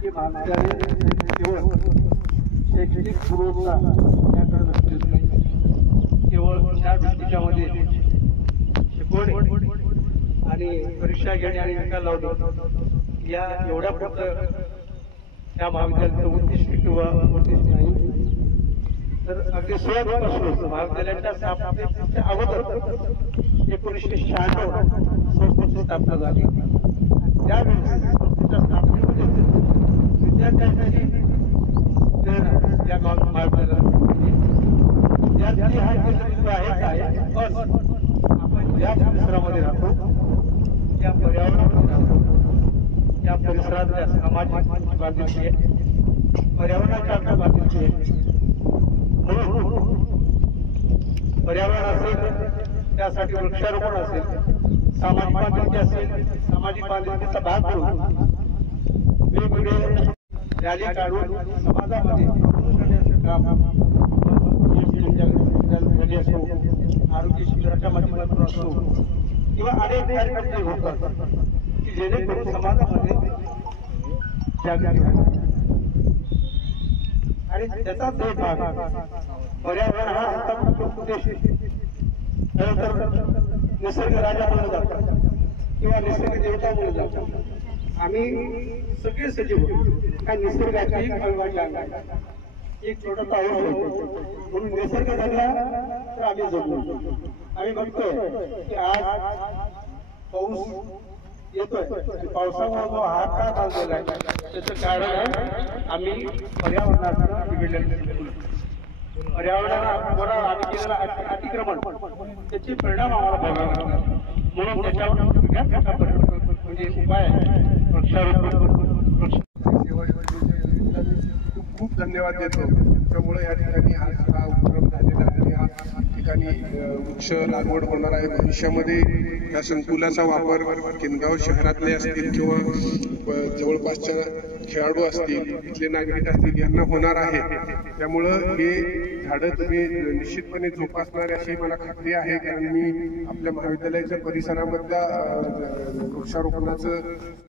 की महाविद्यालय केवळ शैक्षणिक पुरवठा याकडे लक्ष देत नाही, केवळ त्या दृष्टिकोनामध्ये शिकवणे आणि परीक्षा घेणे आणि निकाल लावणे या एवढ्या पुरतं त्या महाविद्यालयाचं उद्दिष्ट किंवा उद्दिष्ट नाही, तर अगदी सुरुवातीपासूनच महाविद्यालयाच्या स्थापनेच्या अगोदर 1996 संस्थेची स्थापना झाली। त्यावेळेस संस्थेच्या स्थापनेमध्ये विद्यार्थ्यांची प्रेरणा या महाविद्यालयाला विद्यार्थी हा केंद्रबिंदू आहे। आपण ज्या परिसरामध्ये राहतो, त्या पर्यावरणामध्ये राहतो, त्या परिसरातल्या सामाजिक बांधिलकी पर्यावरणाच्या बांधिलकी म्हणून पर्यावरण असेल, त्यासाठी वृक्षारोपण असेल, सामाजिक बांधिलकी असेल, सामाजिक बांधिलकीचा भाग म्हणून वेगवेगळे रॅली काढून समाजामध्ये करण्याचं काम असो, आरोग्य शिबिराच्या माध्यमातून असो किंवा अनेक कार्यक्रम होतात की जेणेकरून समाजामध्ये जागृती व्हावी आणि त्याचाच एक भाग पर्यावरण हा अंतर्मुख उद्देश तर निसर्ग राजा म्हणलं जातं किंवा निसर्ग देवता म्हणलं जातं। आम्ही सगळे सजीव हा निसर्गाची अविभाज्य अंग आहे, एक छोटासा अंश होतो, म्हणून निसर्ग जगला तर आम्ही जगलो। आम्ही बघतोय की आज पाऊस येतोय, पावसामुळे जो हाहाकार माजलेला आहे त्याचं कारण आहे आम्ही पर्यावरणाचं बिघडलेलं पर्यावरणावर आम्ही केलेलं अतिक्रमण, त्याचे परिणाम आम्हाला बघावे लागतात। म्हणून त्याच्यावर म्हणजे उपाय वृक्षारोपण खूप धन्यवाद देतो। त्यामुळे या ठिकाणी आज हा उपक्रम झालेला आहे, या ठिकाणी वृक्ष लागवड होणार आहे। भविष्यामध्ये या संकुलाचा वापर किनगाव शहरातले असतील किंवा जवळपासच्या खेळाडू असतील, इथले नागरिक असतील यांना होणार आहे। त्यामुळं हे झाडं तुम्ही निश्चितपणे जोपासणार अशी मला खात्री आहे, कारण मी आपल्या महाविद्यालयाच्या परिसरामधल्या वृक्षारोपणाचं